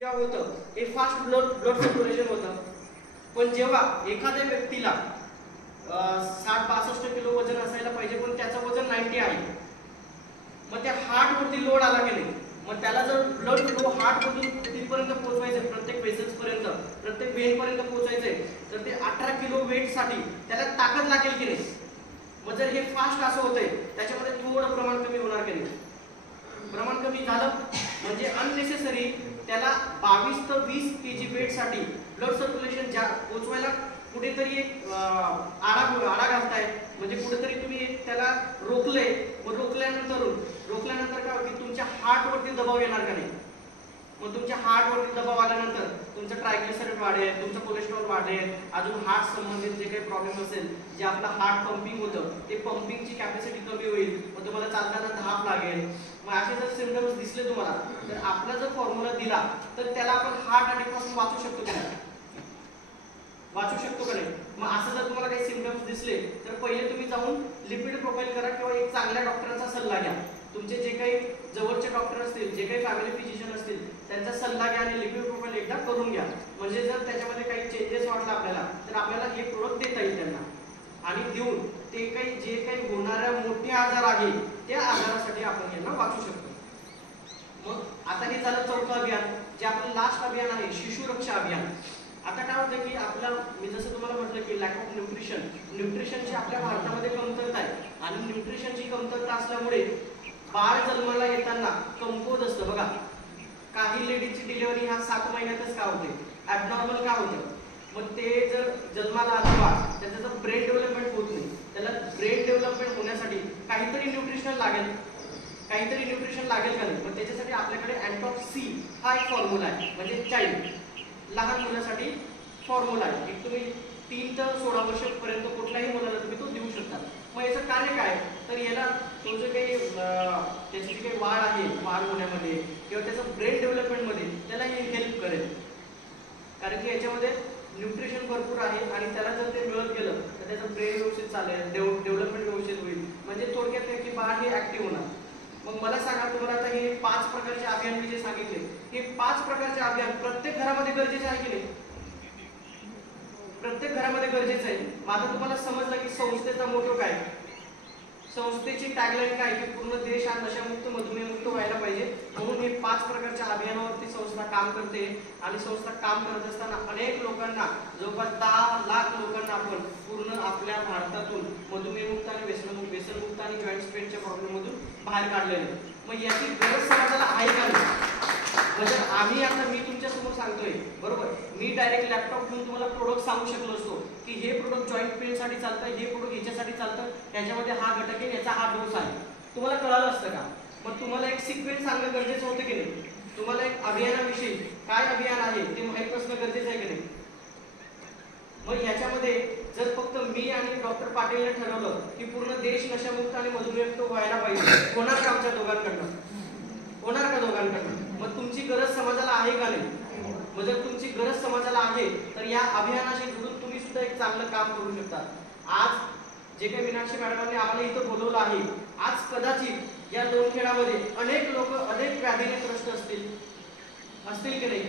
क्या होतं हे फास्ट ब्लड सर्क्युलेशन होतं. पण जेव्हा एखाद्या व्यक्तीला 60-65 किलो वजन असायला पाहिजे पण त्याचं वजन 90 आहे, मग त्या हार्टवरती लोड आला की नाही, मग त्याला जर ब्लड फ्लो हार्टमधून तिथपर्यंत पोहोचवायचं, प्रत्येक वेसल्स पर्यंत, प्रत्येक वेन पर्यंत पोहोचायचंय, तर ते 18 किलो वेट साठी त्याला ताकद लागेल की नाही. मग जर हे फास्ट असं होतंय त्याच्यामध्ये थोडं प्रमाण कमी होणार की नाही. प्रमाण कमी झालं म्हणजे अननेसेसरी त्याला 22 ते 20 केजी वेट साठी ब्लड सर्क्युलेशन पोहोचवायला कुठेतरी एक आडा घालताय, म्हणजे कुठेतरी तुम्ही त्याला रोखले. मग रोखल्यानंतर काय होईल, तुमच्या हार्टवरती दबाव येणार का नाही. मग तुमच्या हार्टवरती दबाव आल्यानंतर तुमचं ट्रायग्लिसराईड वाढेल, तुमचं कोलेस्ट्रॉल वाढेल, अजून हार्ट संबंधित जे काही प्रॉब्लेम असेल, जे आपलं हार्ट पंपिंग होतं ते पंपिंगची कॅपॅसिटी कमी होईल, मग तुम्हाला चालताना धाप लागेल. मग असे जर सिम्पटम्स दिसले तुम्हाला, तर आपला जर फॉर्म्युला दिला तर त्याला आपण हार्ट अटॅक पासून वाचू शकतो का नाही. मग असं जर तुम्हाला काही सिम्पटम्स दिसले तर पहिले तुम्ही जाऊन लिपिड प्रोफाइल करा किंवा एक चांगल्या डॉक्टरांचा सल्ला घ्या. तुमचे जे काही जवळचे डॉक्टर असतील, जे काही फॅमिली फिजिशियन असतील, त्यांचा सल्ला घ्या आणि लिपिड प्रोफाइल एकदा करून घ्या. म्हणजे जर त्याच्यामध्ये काही चेंजेस वाटला आपल्याला, तर आपल्याला हे प्रोडक्ट देता येईल त्यांना, आणि देऊन ते काही जे काही होणाऱ्या मोठे आजार आहे त्या आजारासाठी आपण यांना वाचू शकतो. मग आता हे झालं चौथं अभियान, जे आपलं लास्ट अभियान आहे शिशु रक्षा अभियान. आता काय होतं की मी जसं तुम्हाला म्हटलं की लॅक ऑफ न्यूट्रिशनची आपल्या भारतामध्ये कमतरता आहे, आणि न्यूट्रिशनची कमतरता असल्यामुळे बाळ जन्माला येताना कमकुवत असतं. बघा, काही लेडीजची डिलिव्हरी ह्या 7 महिन्यातच का होते, ॲबनॉर्मल का होतं. मग ते जर जन्माला आलं बाळ, त्याचं जर ब्रेन डेव्हलपमेंट होत नाही, त्याला ब्रेन डेव्हलपमेंट होण्यासाठी काहीतरी न्यूट्रिशन लागेल का नाही. पण त्याच्यासाठी आपल्याकडे अँटॉक्सी हा एक फॉर्म्युला आहे, म्हणजे चाइल्ड लहान मुलासाठी फॉर्म्युला आहे. एक तुम्ही 3 ते 16 वर्षापर्यंत कुठल्याही मुलाला तुम्ही तो देऊ शकता. मग याचं कार्य काय, तर याला तो जे काही त्याची जी काही वाढ होण्यामध्ये किंवा त्याचं ब्रेन डेव्हलपमेंटमध्ये त्याला हे हेल्प करेल. कारण की याच्यामध्ये न्यूट्रिशन भरपूर आहे, आणि त्याला जर ते मिळत गेलं तर त्याचं ब्रेन व्यवस्थित चालेल, डेव्हलपमेंट व्यवस्थित होईल. म्हणजे थोडक्यात काय की बाळ हे ऍक्टिव्ह होणार. मग मला सांगा, तुम्हाला आता हे 5 प्रकारचे अभियान मी जे सांगितले, हे 5 प्रकारचे अभियान प्रत्येक घरामध्ये गरजेचे आहे की नाही. प्रत्येक घरामध्ये गरजेचं आहे. माझं तुम्हाला समजलं की संस्थेचा मोटो काय, संस्थेची टॅगलाईन काय, की पूर्ण देश हा नशामुक्त मधुमेहमुक्त व्हायला पाहिजे. म्हणून हे 5 प्रकारच्या अभियानावरती संस्था काम करते, आणि संस्था काम करत असताना अनेक लोकांना, जवळपास 10 लाख लोकांना आपण पूर्ण आपल्या भारतातून मधुमेहमुक्त आणि व्यसनमुक्त आणि जॉईंट स्ट्रेनच्या प्रॉब्लेम मधून बाहेर काढलेले. मग याची गरज समाजाला आहे का नाही. म्हणजे मी तुमच्या समोर सांगतोय, बरोबर, मी डायरेक्ट लॅपटॉप घेऊन तुम्हाला प्रोडक्ट सांगू शकलो असतो की हे प्रोडक्ट जॉईंट पेन साठी चालतं, हे प्रोडक्ट याच्यासाठी चालतं, याच्यामध्ये हा घटक आहे, याचा हा डोस आहे. तुम्हाला कळालं असतं का. मग तुम्हाला एक सिक्वेन्स सांगणं गरजेचं होतं की नाही. तुम्हाला एक अभियानाविषयी काय अभियान आहे ते माहीत असणं गरजेचं आहे की नाही. मग याच्यामध्ये जर फक्त मी आणि डॉक्टर पाटीलने ठरवलं की पूर्ण देश नशामुक्त आणि मधुमेहमुक्त व्हायला पाहिजे, होणार का आमच्या दोघांकडनं. मग तुमची गरज समाजाला आहे का नाही. मग जर तुमची गरज समाजाला आहे तर या अभियानाशी जोडून तुम्ही सुद्धा एक चांगलं काम करू शकता. आज जे काही मीनाक्षी मॅडमांनी आम्हाला इथं बोलवलं आहे, आज कदाचित या 2 खेळामध्ये अनेक लोक अनेक व्याधीने त्रस्त असतील की नाही.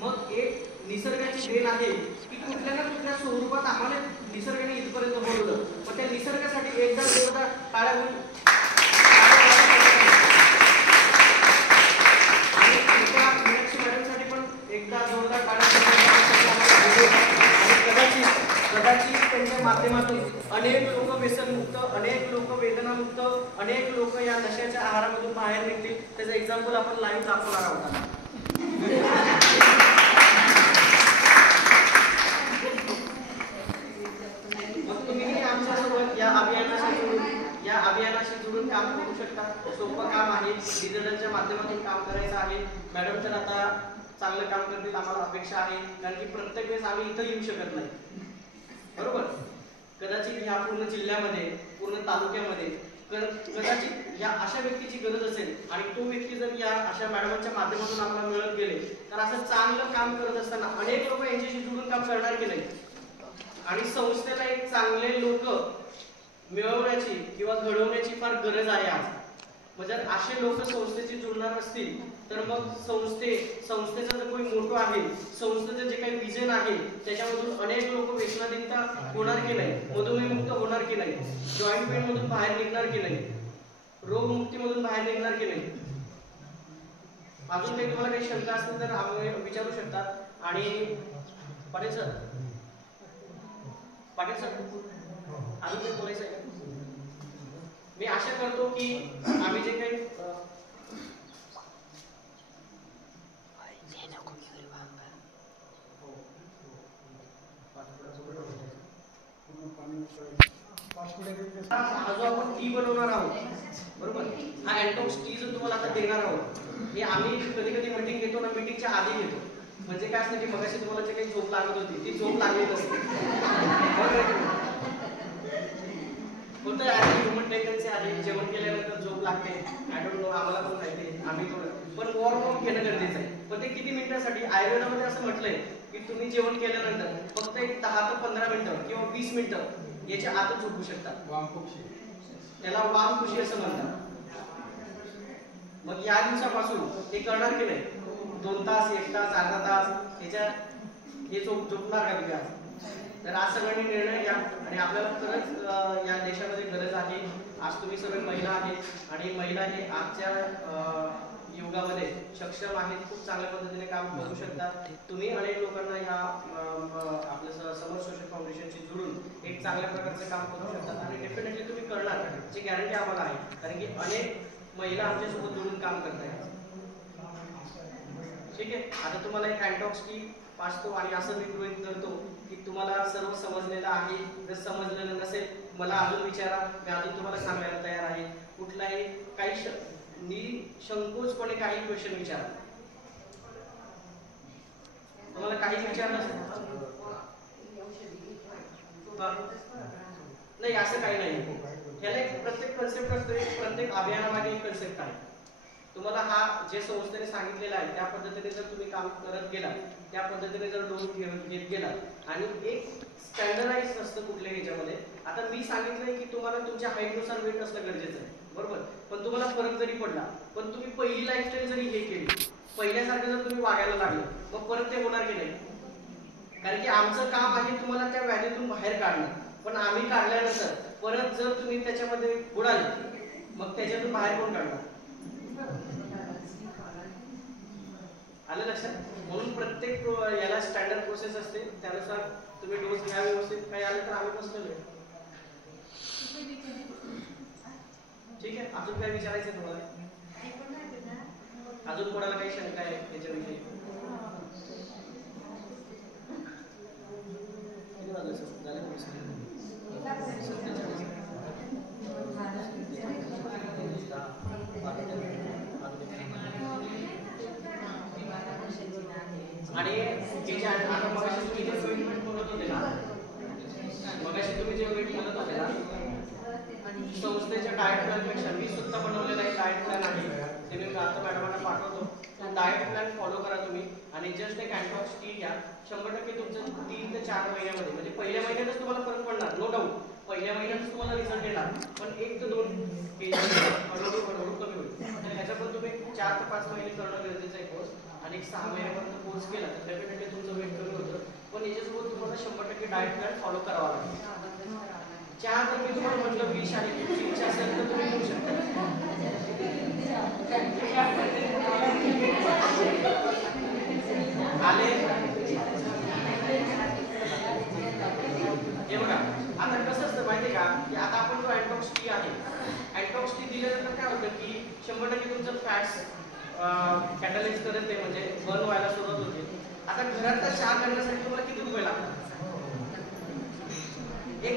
मग एक निसर्गाची देण आहे की कुठल्या ना कुठल्या स्वरूपात आम्हाला निसर्गाने इथपर्यंत बोलवलं. पण त्या निसर्गासाठी एकदा जोरदार टाळ्या होईल. कदाचित त्यांच्या माध्यमातून अनेक लोक व्यसनमुक्त, अनेक लोक वेदनामुक्त, अनेक लोक या नशाच्या आहारामधून बाहेर निघतील. त्याचं एक्झाम्पल आपण लाईव्ह दाखवणार आहोत. मग तुम्ही आमच्यासोबत या अभियानाशी जोडून काम करू शकता. सोपं काम आहे, डिजिटलच्या माध्यमातून काम करायचं आहे. मॅडम तर आता चांगलं काम करतील आम्हाला अपेक्षा आहे, कारण की प्रत्येक वेळेस आम्ही इथं येऊ शकत नाही, बरोबर. कदाचित ह्या पूर्ण जिल्ह्यामध्ये, पूर्ण तालुक्यामध्ये कदाचित या अशा व्यक्तीची गरज असेल, आणि तो व्यक्ती जर या अशा मॅडमांच्या माध्यमातून आम्हाला मिळत गेले तर असं चांगलं काम करत असताना अनेक लोक यांच्याशी जोडून काम करणार की नाही. आणि संस्थेला एक चांगले लोक मिळवण्याची किंवा घडवण्याची फार गरज आहे आज. म्हणजे असे लोक संस्थेशी जुळणार असतील तर मग संस्थेचा जो कोणी मोठो आहे, संस्थेचं जे काही विजन आहे त्याच्यामधून अनेक लोक व्यसनाधीनता होणार की नाही, मधुमेहमुक्त होणार की नाही, जॉईंट पेन मधून बाहेर निघणार की नाही, रोगमुक्तीमधून बाहेर निघणार की नाही. अजून काही तुम्हाला काही शंका असतील तर आम्ही विचारू शकता. आणि पाटील सर अजून काही बोलायचं आहे? मी आशा करतो की आम्ही जे काही हा जो आपण टी बनवणार आहोत बरोबर, हा अँटॉक्स टी जो तुम्हाला आता देणार आहोत हे आम्ही कधी कधी मीटिंग घेतो ना, मीटिंगच्या आधी घेतो. म्हणजे काय असतं की मगाशी तुम्हाला जे काही झोप लागत होती ती झोप लागली नसते. होतं ॲज ह्युमन टेंडन्सी आहे, जेवण केल्यानंतर झोप लागते. आय डोंट नो, आम्हाला पण माहिती, आम्ही थोडं पण वॉर्मअप घेणं गरजेचं आहे. पण ते किती मिनिटासाठी? आयुर्वेदामध्ये असं म्हटलंय की तुम्ही जेवण केल्यानंतर फक्त एक 10 ते 15 मिनिटं किंवा 20 मिनिटं याच्या आतच झोपू शकता. त्याला वामकुशी असं म्हणतात. मग या दिवसापासून ते करणार की नाही? 2 तास, 1 तास, अर्धा तास याच्या हे झोपणार का तुम्ही? तर आज सगळ्यांनी निर्णय घ्या. आणि आपल्याला खरंच या देशामध्ये गरज आहे. आज तुम्ही सगळे महिला आहेत आणि महिला हे आजच्या युगामध्ये सक्षम आहेत, खूप चांगल्या पद्धतीने काम करू शकतात. तुम्ही अनेक लोकांना ह्या आपल्या समर सोशल फाउंडेशनशी जुळून एक चांगल्या प्रकारचं काम करू शकतात आणि डेफिनेटली तुम्ही करणार याची गॅरंटी आम्हाला आहे. कारण की अनेक महिला आमच्यासोबत जुळून काम करतायत. ठीक आहे, आता तुम्हाला एक अँटॉक्स टी पाचतो आणि असं मी गृहीत धरतो की तुम्हाला सर्व समजलेलं आहे. जर समजलेलं नसेल मला अजून विचारा, मी अजून तुम्हाला सांगायला तयार आहे. कुठलाही काही निसंकोचपणे काही क्वेश्चन विचारा. तुम्हाला काही विचारलं असेल नाही, असं काही नाही. ह्याला एक प्रत्येक कन्सेप्ट असतो, प्रत्येक अभियानामागे एक कन्सेप्ट आहे. तुम्हाला हा जे संस्थेने सांगितलेला आहे त्या पद्धतीने जर तुम्ही काम करत गेला, त्या पद्धतीने जर डोस घेत गेला आणि एक स्टँडर्डाइज असतं कुठल्याही ह्याच्यामध्ये. आता मी सांगितलंय की तुम्हाला तुमच्या हाईटनुसार वेट असणं गरजेचं आहे बरोबर, पण तुम्हाला फरक जरी पडला, पण तुम्ही पहिली लाईफस्टाईल जरी हे केली, पहिल्यासारखं जर तुम्ही वागायला लागलं, मग परत ते होणार की नाही? कारण की आमचं काम आहे तुम्हाला त्या व्हॅल्यूतून बाहेर काढणं. पण आम्ही काढल्यानंतर परत जर तुम्ही त्याच्यामध्ये बुडाले, मग त्याच्यातून बाहेर कोण काढणार? आलं लक्षात? म्हणून प्रत्येक याला स्टँडर्ड प्रोसेस असते, त्यानुसार तुम्ही डोस घ्या व्यवस्थित. काही आलं तर आम्ही बसलेलो. ठीक आहे, अजून काय विचारायचं तुम्हाला? अजून कोणाला काही शंका आहे त्याच्याविषयी? आणि आता मगाशी तुम्ही जे वेट बोलत होते ना, संस्थेच्या डाएट प्लॅन पेक्षा मी स्वतः बनवलेला एक डाएट प्लॅन आहे, ते मी आता मॅडमांना पाठवतो. तो डाएट प्लॅन फॉलो करा तुम्ही आणि जस्ट एक अँटॉक्स टी घ्या. 100% तुमचं 3 ते 4 महिन्यामध्ये, म्हणजे पहिल्या महिन्यातच तुम्हाला फरक पडणार, नो डाऊट. पहिल्या महिन्यातच तुम्हाला रिझल्ट येणार, पण 1 ते 2 हळूहळू कमी होईल. त्याच्या पण तुम्ही 4 ते 5 महिने करणं गरजेचं आहे कोर्स. आणि 6 महिन्यापर्यंत कोर्स केला तर डेफिनेटली तुमचं वेट कमी होतं. पण याच्यासोबत तुम्हाला 100% डाएट प्लॅन फॉलो करावा लागेल. चहा तर मी तुम्हाला म्हटलं विष आहे, तुमची इच्छा असेल तर तुम्ही घेऊ शकता. आले हे बघा, आता कसं असतं माहितीये का, की आता आपण जो अँटॉक्स टी आहे, अँटॉक्स टी दिल्यानंतर काय होतं की 100% तुमचं फॅट्स कॅटलाइज करत आहे, म्हणजे बर्न व्हायला सुरुवात होते. आता घरातला चहा करण्यासाठी तुम्हाला किती रुपये लागतात? एक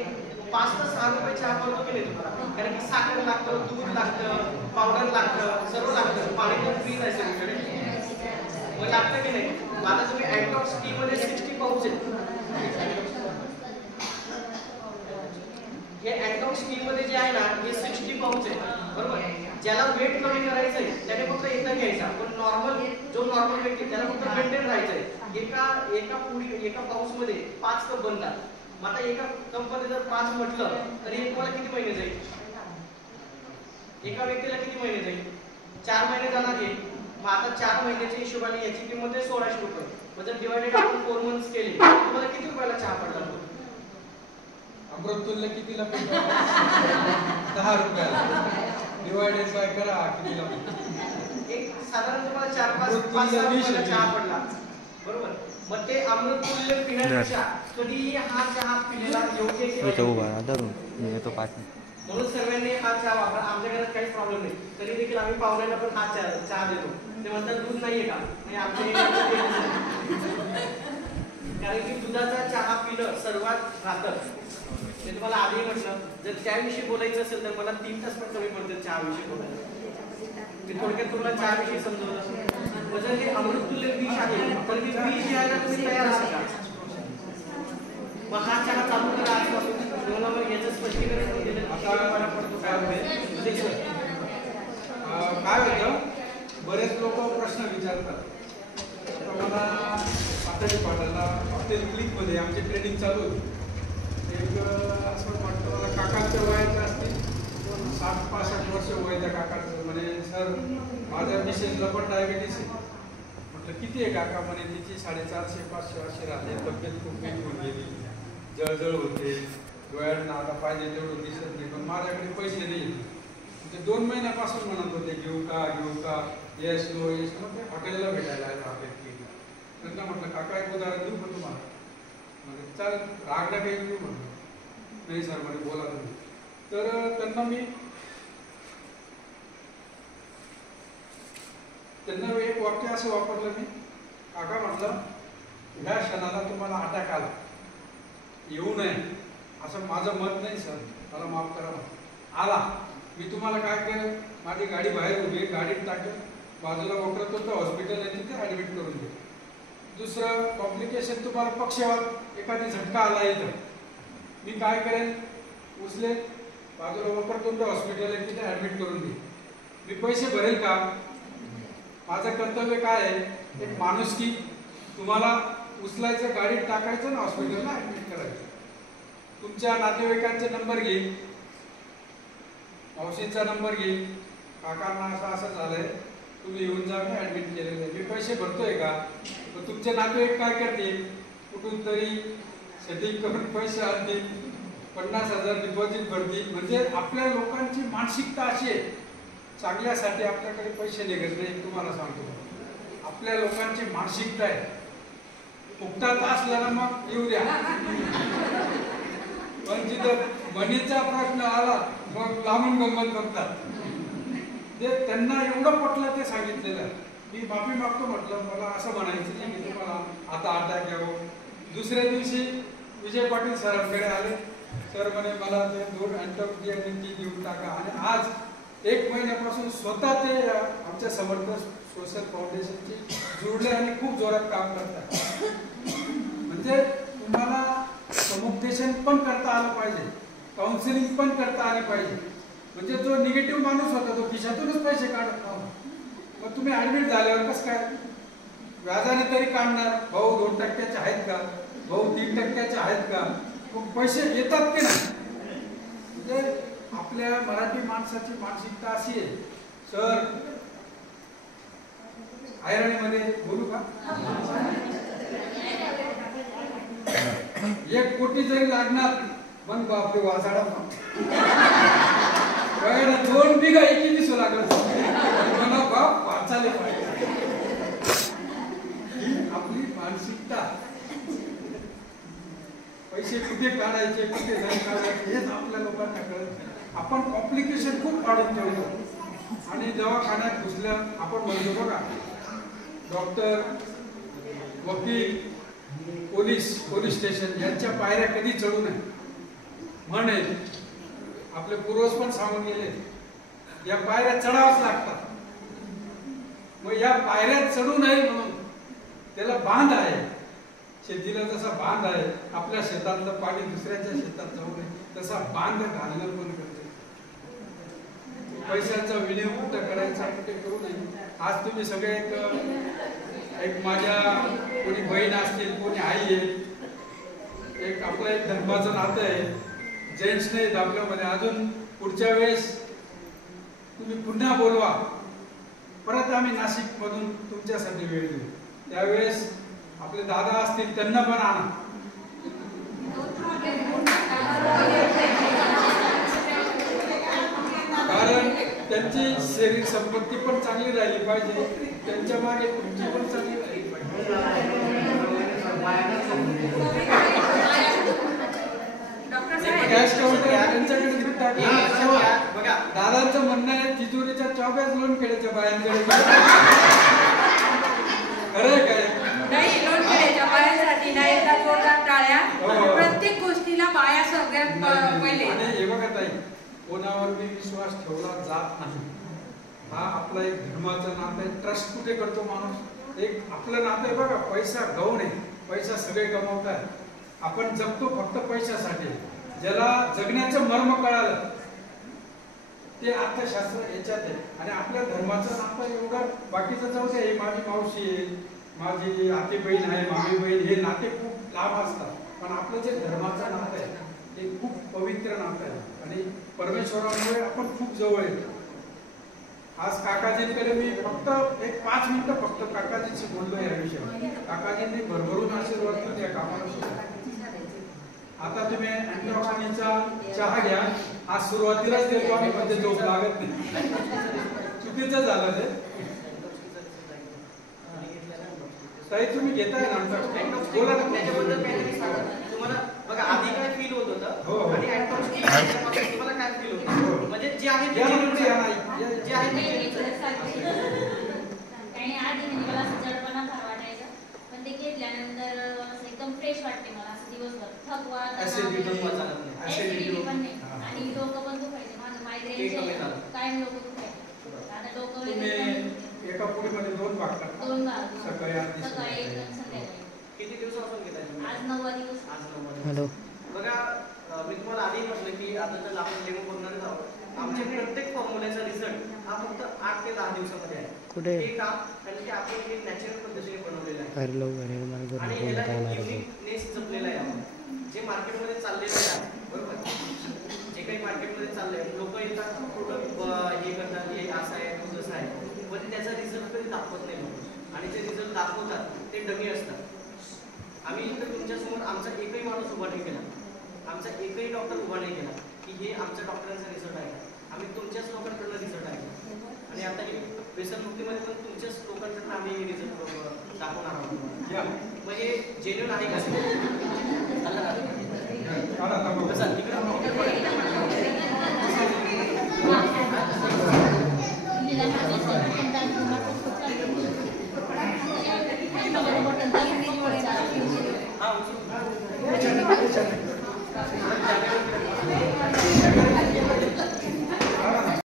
5 ते 6 रुपये चहा करतो की नाही तुम्हाला? कारण की साखर लागतं, दूध लागतं, पावडर लागतं, सर्व लागतं. पाणी तर फ्रीज आहे सगळीकडे, मग लागतं की नाही? आता तुम्ही अँटॉक्स टी मध्ये 60 पाऊच आहेत. हे अँटॉक्स टी मध्ये जे आहे ना, हे 60 पाऊच आहे बरोबर. ज्याला वेट कमी करायचं आहे त्याने फक्त एकदा घ्यायचा, पण जो नॉर्मल वेट आहे त्याला फक्त मेंटेन राहायचंय. एका पाऊच मध्ये 5 कप बनतात. मग आता एका कप मध्ये जर 5 म्हटलं तर हे तुम्हाला किती महिने जाईल? एका व्यक्तीला किती महिने जाईल? 4 महिने जाणार. हे मग आता 4 महिन्याच्या हिशोबाने याची किंमत आहे 1600 रुपये. मग जर डिवायडेड आपण 4 मंथ्स केले तुम्हाला किती रुपयाला चहा पडला? अमृततुल्य कितीला पडला? 10 रुपयाला. डिवायडेड बाय करा कितीला? एक साधारण तुम्हाला 4-5 रुपयाला चहा पडला, बरोबर. मग ते अमृततुल्य पिण्यापेक्षा कधीही हा चहा पिलेला योग्य केला. म्हणून सर्वांनी हा चहा वापरा. आमच्या घरात काहीच प्रॉब्लेम नाही, तरी देखील आम्ही पाहुण्यांना पण हा चहा देतो. ते म्हणतात दूध नाहीये का? नाही, कारण की दुधाचा चहा पिणं सर्वात घातक. मी तुम्हाला आधी म्हटलं, जर त्याविषयी बोलायचं असेल तर मला 3 तास पण कमी पडतील चहाविषयी बोलायला. मी थोडक्यात तुम्हाला चहाविषयी समजवलं. म्हणजे हे अमृततुल्य विष आहे, तर ते विष घ्यायला तुम्ही तयार आहात का? मग हा चहा चालू करा आजपासून. तुम्हाला मग याचं स्पष्टीकरण पण दिलं काय होतं, बरेच लोक प्रश्न विचारतात. आता मला आताही पाठायला हॉटेल क्लिकमध्ये आमची ट्रेनिंग चालू होती. एक असं वाटतं मला काकांच्या वयाचं असतील 60-65 वर्ष वय त्या काकांचं. म्हणे सर माझ्या मिसेसला पण डायबिटीस आहे. म्हटलं किती आहे काका? म्हणे तिची 450-500 अशी राहते, तब्येत खूप काही होऊन गेली, जळजळ होते, डोळ्यांना आता पाहिजे तेवढं दिसत नाही, पण माझ्याकडे पैसे नाही. ते 2 महिन्यापासून म्हणत होते घेऊ का येस नो. मग ते हॉटेलला भेटायला आहे हॉटेल की. त्यांना म्हटलं काका एक उदाहरण देऊ का तुम्हाला? म्हणजे चालेल, रागला काही देऊ म्हटलं. नाही सर म्हणे बोला तुम्ही. तर त्यांना एक वाक्य असं वापरलं मी. काका म्हटलं ह्या क्षणाला तुम्हाला अटॅक आला, येऊ नये असं माझं मत नाही सर, मला माफ करा. आला मी तुम्हाला काय केलं, माझी गाडी बाहेर उभी, गाडीत टाकलं, बाजूला वक्रतुंड हॉस्पिटल आहे तिथे ॲडमिट करून दे. दुसरं कॉम्प्लिकेशन तुम्हाला पक्षवात एखादी झटका आला इथं, मी काय करेन, उचले बाजूला वक्रतुंड हॉस्पिटल आहे तिथे ॲडमिट करून दे. मी पैसे भरेल का? माझं कर्तव्य काय आहे, एक माणुसकी. तुम्हाला उचलायचं, गाडीत टाकायचं ना हॉस्पिटलला ॲडमिट करायचं. तुमच्या नातेवाईकांचे नंबर घे, मावशीचा नंबर घे, काकांना असं झालंय, तुम्ही येऊन जा, मी ॲडमिट केलेलं आहे, मी पैसे भरतोय का? तर तुमचे नातेवाईक काय करतील, कुठून तरी सेटिंग करून पैसे आणतील, 50,000 डिपॉझिट भरतील. म्हणजे आपल्या लोकांची मानसिकता अशी आहे, चांगल्यासाठी आपल्याकडे पैसे निघत नाही. तुम्हाला सांगतो, आपल्या लोकांची मानसिकता आहे, फुकटात असला ना मग येऊ द्या, पण जिथं मनीचा प्रश्न आला मग लांबून गंमत करतात. जे त्यांना एवढं पटलं ते सांगितलेलं. मी माफी मागतो म्हटलं, मला असं म्हणायचं नाही की तुम्हाला आता अटॅक यावं. दुसऱ्या दिवशी विजय पाटील सरांकडे आले. सर म्हणे मला ते 2 अँटॉक्सिडेंटची देऊन टाका. आणि आज 1 महिन्यापासून स्वतः ते आमच्या समर्थ सोशल फाउंडेशनची जोडले आणि खूप जोरात काम करतात. म्हणजे तुम्हाला समुपदेशन पण करता आलं पाहिजे, काउन्सिलिंग पण करता आली पाहिजे. म्हणजे जो निगेटिव्ह माणूस होता तो खिशातूनच पैसे काढत नव्हता, मग तुम्ही ॲडमिट झाल्यावर कसं काय व्याजाने तरी काढणार? भाऊ 2% आहेत का, भाऊ 3% आहेत का? मग पैसे येतात की नाही? म्हणजे आपल्या मराठी माणसाची मानसिकता अशी आहे. सर ऐरणीमध्ये बोलू का? 1 कोटी जरी लागणार, मग बापरे वासाडा 2 बिघा एकी दिसू लागलं, मला बाप वाचाले पाहिजे. ही आपली मानसिकता. पैसे कुठे काढायचे, कुठे नाही काढायचे हेच आपल्या लोकांना कळत नाही. आपण कॉम्प्लिकेशन खूप वाढून ठेवतो. आणि दवाखान्यात घुसल्या आपण म्हणतो बघा, डॉक्टर, वकील, पोलीस स्टेशन यांच्या पायऱ्या कधी चढू नये म्हणे. आपले पूर्वज पण सांगून गेले, या पायऱ्या चढावच लागतात. मग या पायऱ्या चढू नये म्हणून त्याला बांध आहे. शेतीला जसा बांध आहे, आपल्या शेतातलं पाणी दुसऱ्याच्या शेतात जाऊ नये तसा बांध घालणं पण करते. पैशाचा विनियोग कुठं करायचा, कुठे करू नये. आज तुम्ही सगळे एक माझ्या कोणी बहीण असतील, कोणी आई आहे, एक आपलं एक धर्माचं नातं आहे. जेंट्स नाही आपल्यामध्ये. अजून पुढच्या वेळेस तुम्ही पुन्हा बोलवा, परत आम्ही नाशिकमधून तुमच्यासाठी वेळ देऊ. त्यावेळेस आपले दादा असतील त्यांना पण आणा. कारण त्यांची शरीर संपत्ती पण चांगली राहिली पाहिजे, त्यांच्या मागे तुमची पण चांगली राहिली पाहिजे. कॅश काउंटर त्यांच्याकडे बघा दादांचं म्हणणं आहे तिजोरीच्या चाब्याच लोन खेळायच्या बायांकडे. खरंय काय? नाही, लोन खेळायच्या बायांसाठी नाही, एकदा जोरदार टाळ्या. प्रत्येक गोष्टीला बाया सगळ्यात पहिले. आणि हे बघा ताई, कोणावर मी विश्वास ठेवला जात नाही. हा आपला एक धर्माचं नातं आहे. ट्रस्ट कुठे करतो माणूस? एक आपलं नातं आहे बघा. पैसा गौण आहे, पैसा सगळे कमवतात. आपण जगतो फक्त पैशासाठी. ज्याला जगण्याचं मर्म कळालं ते अर्थशास्त्र याच्यात आहे. आणि आपल्या धर्माचं नातं एवढं बाकीचं जाऊ दे. माझी मावशी आहे, माझी आती बहीण आहे, मामी बहीण, हे नाते खूप लांब असतात. पण आपलं जे धर्माचं नातं आहे ते खूप पवित्र नातं आहे. आणि परमेश्वरामुळे आपण खूप जवळ येतो. आज काकाजींकडे मी फक्त एक 5 मिनिटं फक्त काकाजींशी बोललो या विषयावर. काकाजींनी भरभरून आशीर्वाद दिले या कामाला. आता तुम्ही अँटॉक्सिनचा चहा घ्या. आज सुरुवातीलाच देतो आम्ही, म्हणजे झोप लागत नाही. चुकीचं झालं ते. ताई तुम्ही घेताय ना बोला ना. त्याच्याबद्दल काहीतरी सांगा तुम्हाला. बघा आधी काय फील होत होतं आणि अँटॉक्सिन तुम्हाला काय फील होतं? म्हणजे जे आहे जे आहे काही आधी म्हणजे मला असं जडपणा फार वाटायचा, पण ते घेतल्यानंतर असं एकदम फ्रेश वाटते मला. असं दिवसभर थकवा ऍसिडिटी पण नाही आणि डोकं पण दुखायचे. माझं मायग्रेन कायम डोकं दुखायचं. आता डोकं एका पुडीमध्ये 2 भाग टाका. 2 भाग सकाळी आणि सकाळी आणि संध्याकाळी. किती दिवसापासून घेताय? आज 9वा दिवस. आज 9वा दिवस. बघा मी तुम्हाला आधी म्हटलं की आता तर आपण डेमो करणारच आहोत. आमच्या प्रत्येक फॉर्म्युल्याचा रिझल्ट हा फक्त 8 ते 10 दिवसामध्ये आहे. हे का? कारण की आपण हे नॅचरल पद्धतीने बनवलेलं आहे आणि याला युनिकनेस जपलेला आहे आपण. जे मार्केटमध्ये चाललेलं आहे बरोबर, जे काही मार्केटमध्ये चाललंय, लोक येतात प्रोडक्ट हे करतात, हे असं आहे तो जसं आहे, पण त्याचा रिझल्ट कधी दाखवत नाही लोक. आणि जे रिझल्ट दाखवतात ते डमी असतात. आम्ही इथं तुमच्यासमोर आमचा एकही माणूस उभा नाही केला, आमचा एकही डॉक्टर उभा नाही केला की हे आमच्या डॉक्टरांचा रिझल्ट आहे. आम्ही तुमच्याच लोकांकडनं रिझल्ट आहे. आणि आता हे व्यसनमुक्तीमध्ये पण तुमच्याच लोकांकडनं आम्ही हे रिझल्ट दाखवणार आहोत. मग हे जेन्युइन आहे का? हा